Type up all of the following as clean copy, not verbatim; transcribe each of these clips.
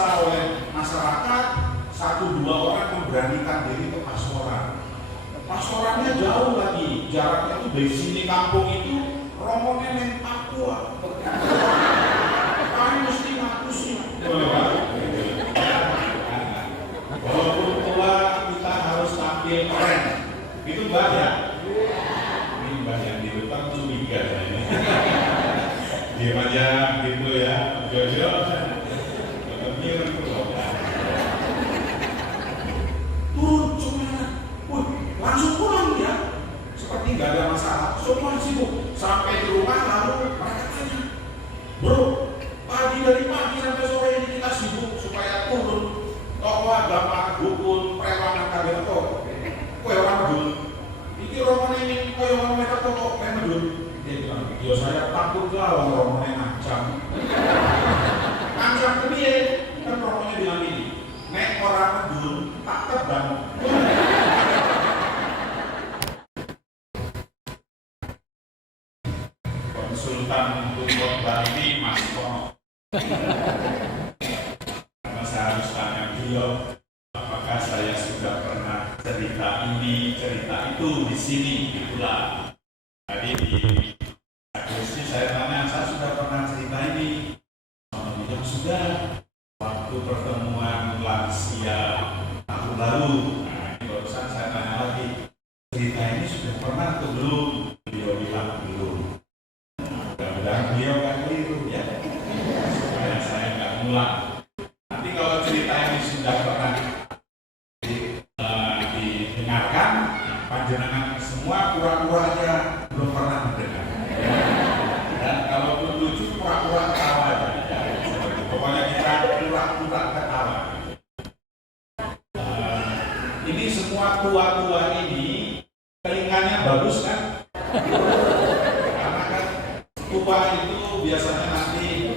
dipaksa oleh masyarakat, satu dua orang memberanikan diri ke pastoran. Pastorannya jauh lagi, jaraknya itu dari sini kampung itu rombongan yang Papua. Kami mesti ngaku sih. Walaupun tua kita harus tampil keren. Itu Mbak ya? Ini Mbak yang di depan curiga ini. Diam aja gitu ya, Jojo. Turun cuma, langsung pulang ya. Seperti nggak ada masalah. Semua sibuk. Sampai di rumah lalu mereka tanya, bro, dari pagi sampai sore ini kita sibuk supaya turun. Toko agama, dukun, preman, kaget toko. Kue orang medul. Ini rombongan ini kue orang mereka toko, kue medul. Dia bilang, yo saya takut lah rombongan ngancam. Ngancam ke dia, kan rombongannya bilang ini, nek orang medul tak terbang. Konsultan untuk khotbah ini Mas Kono. Karena saya harus tanya beliau, apakah saya sudah pernah cerita ini, cerita itu di sini, itulah. Tadi di Agustus saya tanya, saya sudah pernah cerita ini. Sono bilang sudah. Waktu pertemuan lansia tahun lalu. Nah, ini barusan saya tanya lagi, cerita ini sudah pernah atau belum? Beliau bilang belum. Mudah-mudahan beliau nggak keliru ya, supaya saya nggak ngulang. Nanti kalau cerita ini sudah pernah didengarkan, panjenengan semua pura-pura aja belum pernah mendengar. Dan kalaupun lucu, pura-pura ketawa aja. Pokoknya kita pura-pura ketawa. Ini semua tua-tua ini telinganya bagus kan? Karena kan tua itu biasanya nanti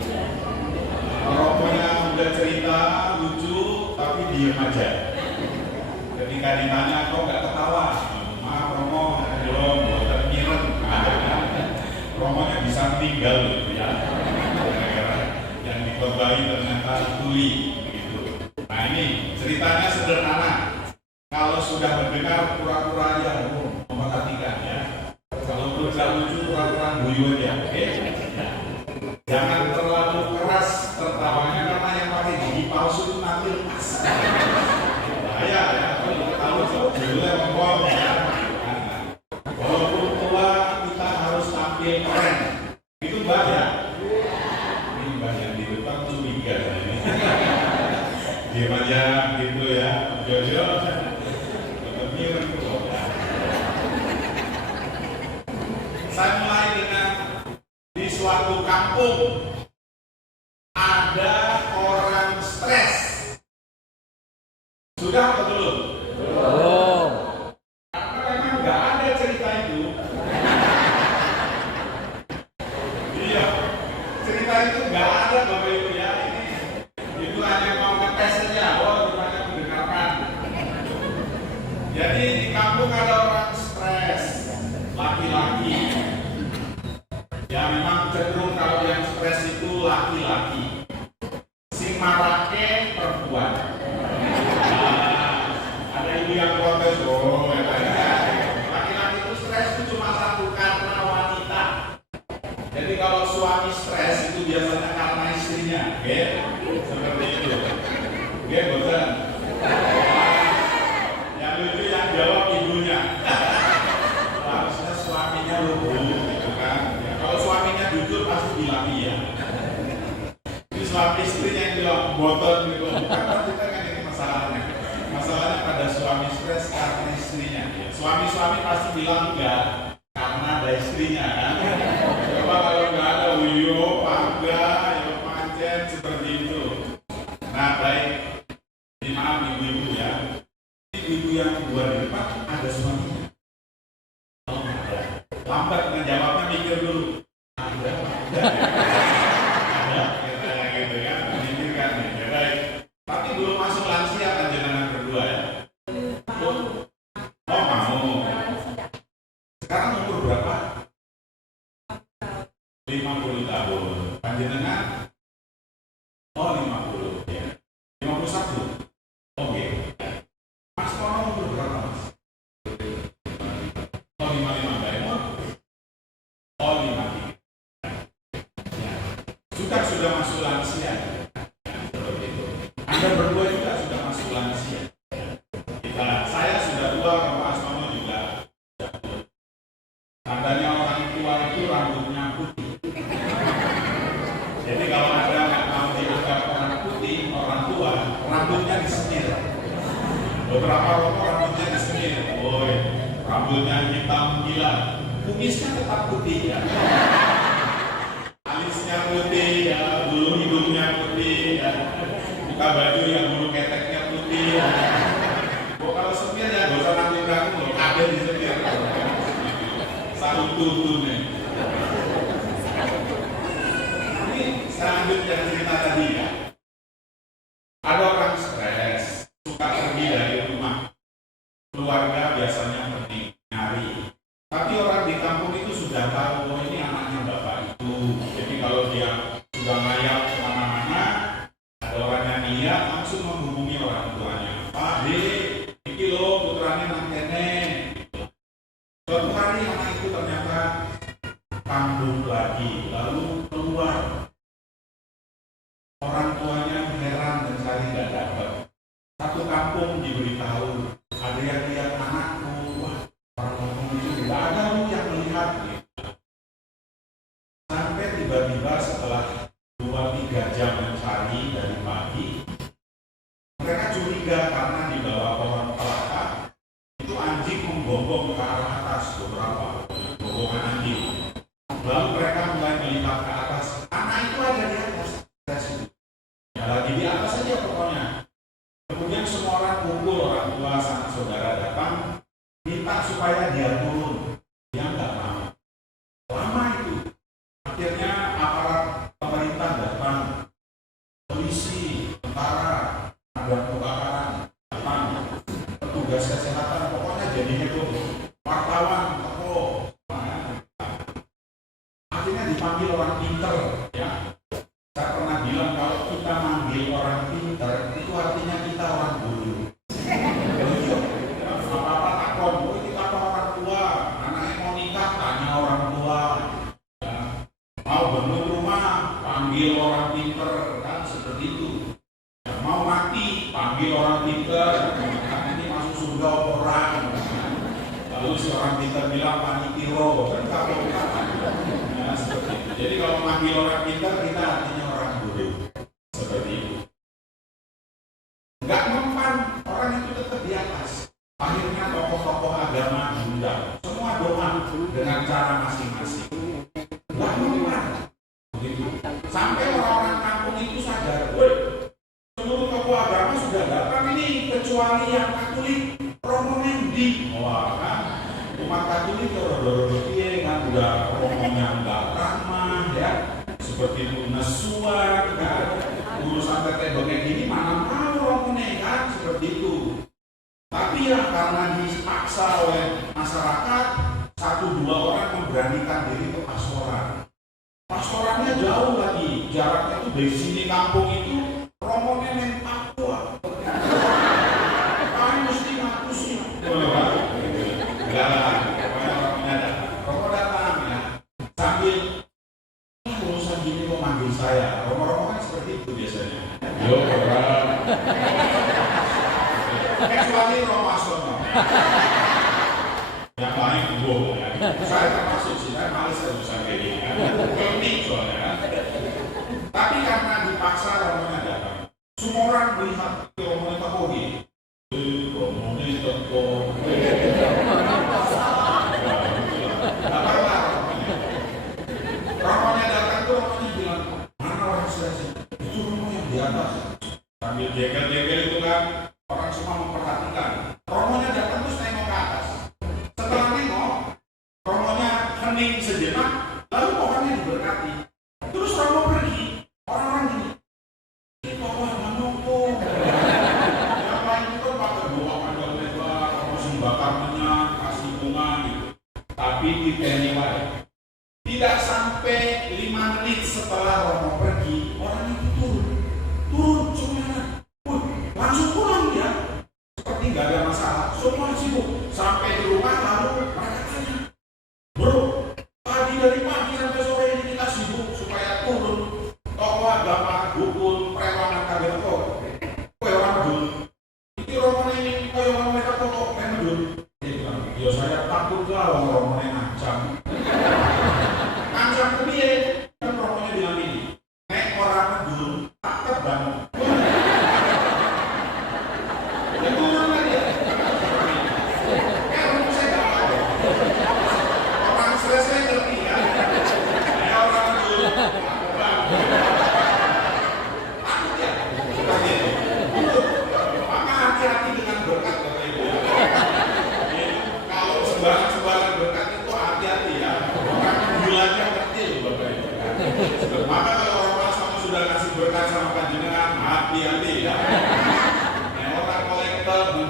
rombongannya udah cerita lucu tapi diem aja. Ketika ditanya kok nggak ketawa, maaf Romo, belum ternyeren. Romonya bisa meninggal ya. Yang dikorbai ternyata tuli gitu. Nah ini ceritanya sederhana. Kalau sudah mendengar pura-pura aja, memperhatikan ya. Kalau tidak lucu pura-pura guyu aja, oke? Jangan terlalu keras tertawanya karena yang pakai gigi palsu itu nanti lepas. Bahaya ya, kalau judulnya ngomong ya. Walaupun tua kita harus tampil keren. Itu Mbak ya? Ini Mbak yang di depan curiga ini. Diam aja gitu ya, Jojo. Saya mulai dengan di suatu kampung ada orang stres. Sudah atau belum? Belum. Karena memang nggak ada cerita itu. Iya, cerita itu nggak ada Bapak Ibu ya. Itu hanya mau ngetes saja. Oh, gimana mendengarkan. Jadi di kampung ada orang stres, laki-laki. Ya memang cenderung kalau yang stres itu laki-laki. Si marake perempuan. Nah, ada ibu yang protes, oh ya laki-laki itu stres itu cuma satu karena wanita. Jadi kalau suami stres itu biasanya karena istrinya, oke? Seperti itu. Oke, bosan. Yang lucu yang jawab ibunya. Harusnya suaminya lugu, gitu kan? Ya, kalau suaminya jujur pasti bilang iya. Ini suami istrinya yang bilang boton gitu. Karena kita kan ini masalahnya. Masalahnya pada suami stres karena istrinya. Ya, suami-suami pasti bilang enggak karena ada istrinya kan. Coba kalau nggak ada wiyo, pangga, yo pancen seperti itu. Nah baik, maaf ibu-ibu ya. Ibu yang dua di depan ada suaminya. Lambat menjawabnya, mikir dulu. Ada, gitu ya, memikirkan ya. Baik. Tapi belum masuk lansia kan jenengan berdua ya. Oh mau. Sekarang umur berapa? Anda berdua juga sudah masuk lansia. Saya sudah tua, Bapak Asmono juga. Tandanya orang tua itu rambutnya putih. Jadi kalau Anda nggak mau dianggap orang putih, orang tua, rambutnya disemir. Beberapa orang rambutnya disemir. Woi, rambutnya hitam gila. Kumisnya tetap putih ya. Alisnya putih ya, bulu hidungnya putih ya. Buka baju yang bulu keteknya putih ya. Kalau semir ya gak usah nanggung-nanggung loh, ada di semir. Satu tuntunnya. Ini saya lanjut yang cerita tadi ya. Ada orang stres, suka pergi dari rumah. Keluarga biasanya pergi nyari. Tapi orang di kampung itu sudah tahu, oh ini anaknya bapak itu. Jadi kalau dia sudah ngayap kemana-mana, ada orang yang lihat langsung menghubungi orang tuanya. Pak, iki lo putranya nang kene. Suatu hari anak itu ternyata kambuh lagi, lalu keluar. Orang tuanya heran dan cari nggak dapat. Satu kampung diberitahu, ada yang lihat anakku. Wah, orang kampung itu tidak ada yang melihat. Sampai tiba-tiba setelah 2-3 jam mencari dari pagi, mereka curiga karena di bawah pohon kelapa itu anjing menggonggong ke arah atas beberapa gonggongan anjing. Lalu mereka mulai melihat ke atas. Anak itu ada di atas. Ya lagi di atas saja pokoknya. Kemudian semua orang kumpul, orang tua, sanak saudara datang, minta supaya dia turun. Dia nggak mau. Lama itu. Akhirnya aparat pemerintah datang, polisi, tentara, ada kebakaran, datang, petugas kesehatan, pokoknya jadinya tuh wartawan, toko. Akhirnya dipanggil orang pinter, ya. Saya pernah bilang kalau kita manggil orang pinter, itu artinya kita orang bodoh. Apa-apa takon, oh kita apa orang tua, anaknya mau nikah, tanya orang tua. Ya. Mau bangun rumah, panggil orang pinter, kan seperti itu. Ya, mau mati, panggil orang pinter, ini masuk surga orang. Lalu si orang pinter bilang panitiro, kan kalau ya, seperti itu. Jadi kalau manggil orang pinter, kita artinya orang bodoh. Seperti itu. Nggak mempan, orang itu tetap di atas. Akhirnya tokoh-tokoh agama diundang. Semua doa dengan cara masing-masing. Nggak mempan. Begitu. Sampai orang-orang kampung itu sadar, woi, seluruh tokoh agama sudah datang ini, kecuali yang Katolik, Romo Mendi. Wah, kan? Umat Katolik itu kan udah ngomongnya nggak ramah, ya. Seperti itu nesuan, kan? Urusan kayak begini mana mau Romo kan? Seperti itu. Tapi ya karena dipaksa oleh masyarakat, 1-2 orang memberanikan diri ke pastoran. Pastorannya jauh lagi, jaraknya itu dari sini kampung itu Romo Neneng Papua. Kami mesti ngaku sih. Enggak lah, Romo datang ya. Sambil urusan gini kok manggil saya. Romo-romo kan seperti itu biasanya. Yo, orang. Kecuali Romo Asono. Yang lain bohong ya. Saya termasuk sih, saya males urusan kayak gini kan. Klinik soalnya kan. Tapi karena dipaksa Romonya datang. Semua orang melihat Romonya terkogi. Romonya terkogi. Romonya datang tuh Romonya bilang, mana orang seleksi? Itu Romo yang di atas. Sambil jegel-jegel itu kan, orang semua memperhatikan. Romonya datang terus nengok ke atas. Setelah nengok, Romonya hening sejenak, lalu pohonnya diberkati. Terus Romo pergi. Orang-orang gini, ini tokoh yang menunggu. Yang lain itu kan pakai doa panjang lebar, Romo bakar minyak, kasih bunga gitu. Tapi titenya baik. Tidak sampai 5 menit setelah Romo pergi, orang itu turun semuanya. Langsung pulang dia, seperti nggak ada masalah. Semua sih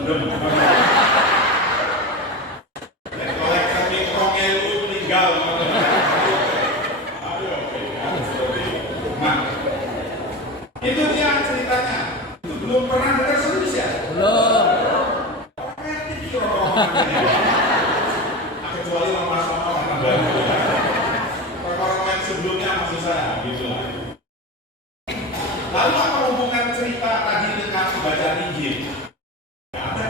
mendem. Dan kolektor mikronya itu meninggal. Nah, itu dia ceritanya. Belum pernah dengar serius ya? Belum. Kecuali mama-mama karena baru. Orang-orang yang sebelumnya maksud saya, gitu lah. Lalu apa hubungan cerita tadi dengan membaca Injil? Nggak ada.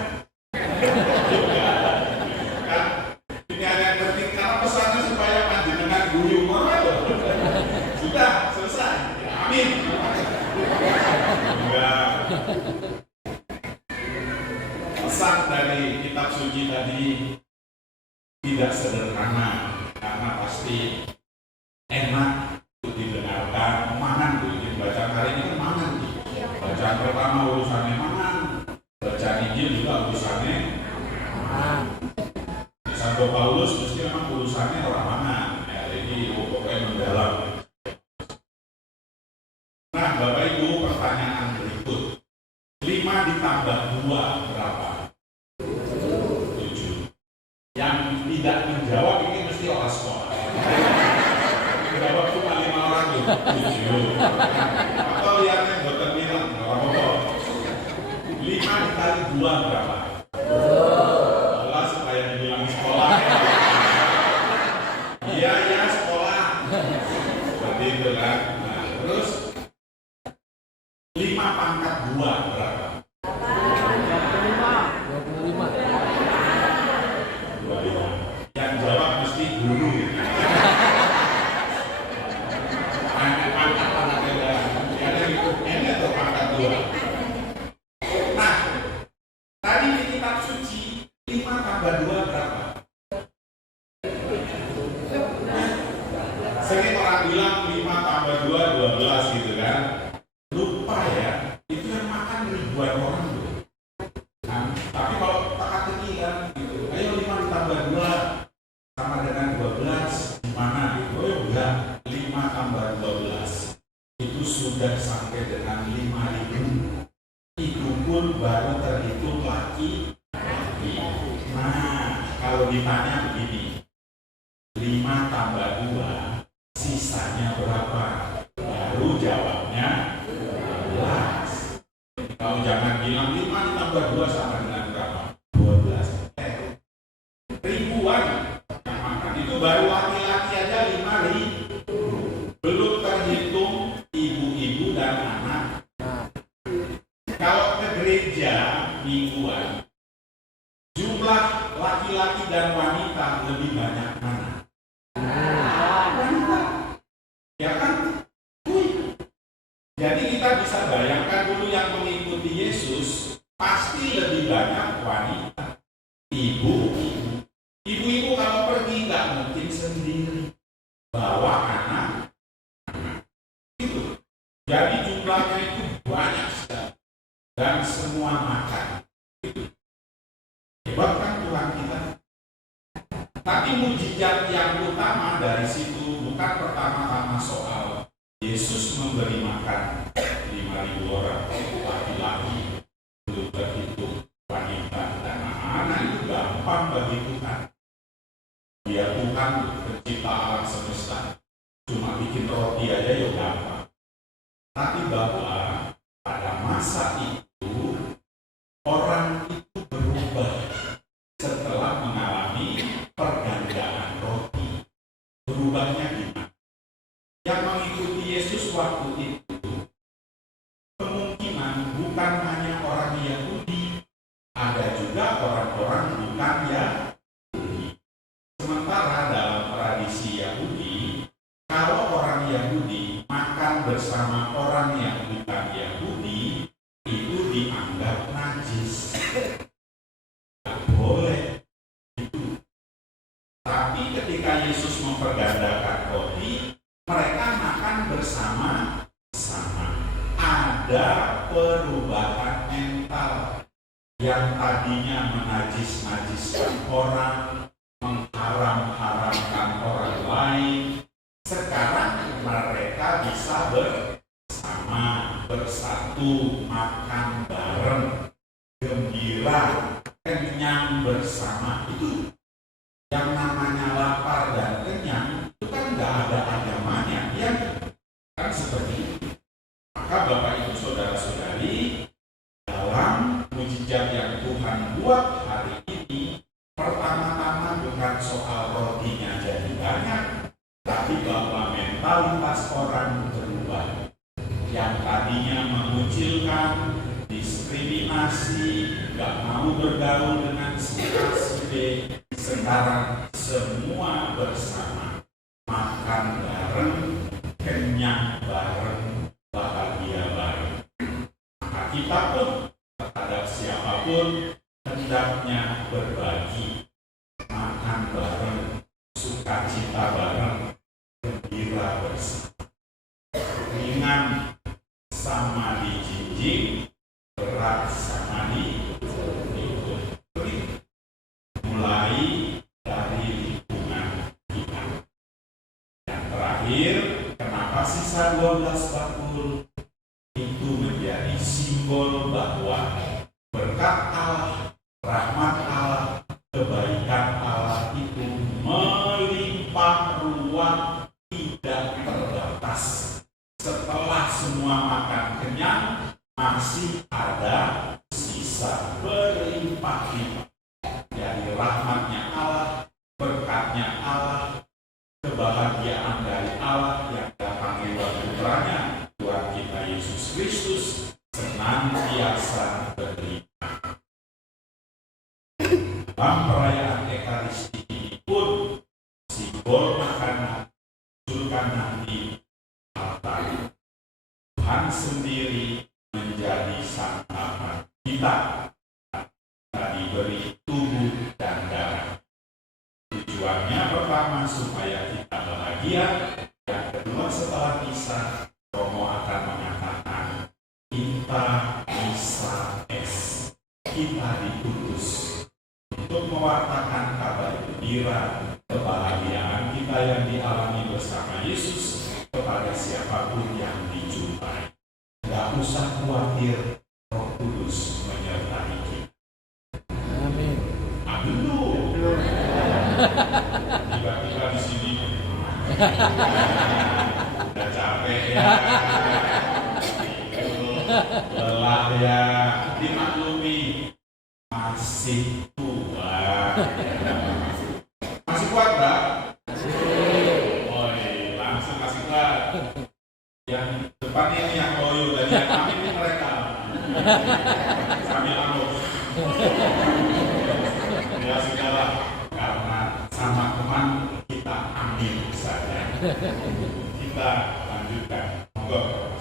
Kan? Ini ada yang penting karena pesannya supaya panjenengan guyu moral. Sudah selesai. Ya, amin. Enggak. Pesan dari kitab suci tadi tidak sederhana karena pasti enak untuk didengarkan, mangan tuh. Ini bacaan hari ini kan mangan tuh. Bacaan pertama urusannya mangan, bacaan Injil juga urusannya mangan. Santo Paulus mesti memang urusannya orang mangan. Ya, jadi pokoknya mendalam. Nah, Bapak Ibu, pertanyaan berikut. 5 ditambah 2 berapa? 7. Yang tidak menjawab ini mesti orang sekolah. Menjawab cuma 5 orang tuh. 7. Atau lihatnya buatan bilang, nggak apa-apa. 5 dikali 2 berapa? Allah supaya dibilang sekolah. Iya sekolah. Seperti itu kan. Nah, terus 5 pangkat 2 berapa? 25. Yang jawab mesti guru. Ini atau pangkat 2. Nah, tadi di kitab suci 5 tambah 2 berapa? Sering orang bilang 5 tambah 2 12 gitu kan. Lupa ya, itu yang makan ribuan orang tuh. Nah, tapi kalau teka-teki kan gitu, ayo 5 ditambah 2 sama dengan 12 gimana gitu. Oh enggak, 5 tambah 12 itu sudah sampai dengan 5.000. Itu pun baru terhitung laki. Nah, kalau ditanya begini, 5 tambah 2 sisanya berapa? Baru jawabnya 12. Kalau jangan bilang 5 ditambah 2 sama dengan berapa? 12. Ribuan yang makan. Itu baru laki-laki aja 5.000. Belum terhitung ibu-ibu dan anak. Kalau ke gereja mingguan, jumlah laki-laki dan wanita lebih banyak mana? Wanita. Ya kan? Jadi kita bisa bayangkan dulu yang mengikuti Yesus pasti lebih banyak wanita. Ibu-ibu kalau pergi nggak mungkin sendiri, bawa anak. Itu. Jadi jumlahnya itu banyak sekali dan semua makan. Hebat kan Tuhan kita. Tapi mujizat yang utama dari situ bukan pertama-tama soal Yesus memberi makan 5.000 orang laki-laki, belum terhitung wanita dan anak-anak. Itu gampang bagi Tuhan. Dia Tuhan pencipta alam semesta, cuma bikin roti aja ya gampang. Tapi bahwa pada masa itu orang itu berubah setelah mengalami pergandaan roti. Berubahnya gimana? Yang mengikuti Yesus waktu itu kemungkinan bukan hanya orang Yahudi, ada juga orang-orang bukan Yahudi. Sementara dalam tradisi Yahudi, kalau orang Yahudi makan bersama orang yang bukan Yahudi, itu dianggap najis. Tidak boleh itu. Tapi ketika Yesus mempergandakan roti, mereka makan bersama-sama. Ada perubahan mental yang tadinya menajis-najiskan orang, mengharam-haramkan orang lain. Sekarang mereka bisa bersama, bersatu, makan bareng, gembira gembira, kenyang bersama. Itu yang namanya lapar dan kenyang itu kan nggak ada agamanya, ya kan seperti itu. Maka Bapak Ibu Saudara-saudari, dalam mujizat yang Tuhan buat hari ini, pertama-tama bukan soal rotinya jadi banyak, tapi bahwa mentalitas orang berubah. Yang tadinya mengucilkan, diskriminasi, gak mau bergaul dengan si A, si B, sekarang semua bersama, makan bareng, kenyang bareng, bahagia bareng. Maka kita pun terhadap siapapun hendaknya berbagi, makan bareng, sukacita bareng, gembira bersama. Ringan sama dijinjing, berat sama diikut. Mulai dari lingkungan kita. Yang terakhir, kenapa sisa 12 bakul? Itu menjadi simbol bahwa berkat Allah, rahmat Allah, kebaikan Allah itu melimpah ruah, tidak terbatas. Setelah semua makan kenyang, masih ada sisa berlimpah-limpah. Dari rahmatnya Allah, berkatnya Allah, kebahagiaan dari Allah yang datang lewat putranya, Tuhan kita Yesus Kristus, senantiasa berlimpah. Dalam perayaan Ekaristi ini pun, simbol makanan, surkan nanti altar. Tuhan sendiri menjadi santapan kita. Kita diberi tubuh dan darah. Tujuannya pertama supaya kita bahagia. Yang kedua, setelah pisah, Romo akan mengatakan kita bisa kita diutus untuk mewartakan kabar gembira, kebahagiaan kita yang dialami bersama Yesus kepada siapapun yang dijumpai. Tidak usah khawatir, Roh Kudus menyertai kita. Amin. Amin dulu. Tiba-tiba di sini udah capek ya, lelah ya, dimaklumi, masih tua. Masih kuat, Mbak? Oh iya, langsung masih kuat. Yang depan ini yang loyo dan yang amin ini mereka. Sambil anu. Ya segala, karena sama teman kita amin saja. Kita lanjutkan. Monggo.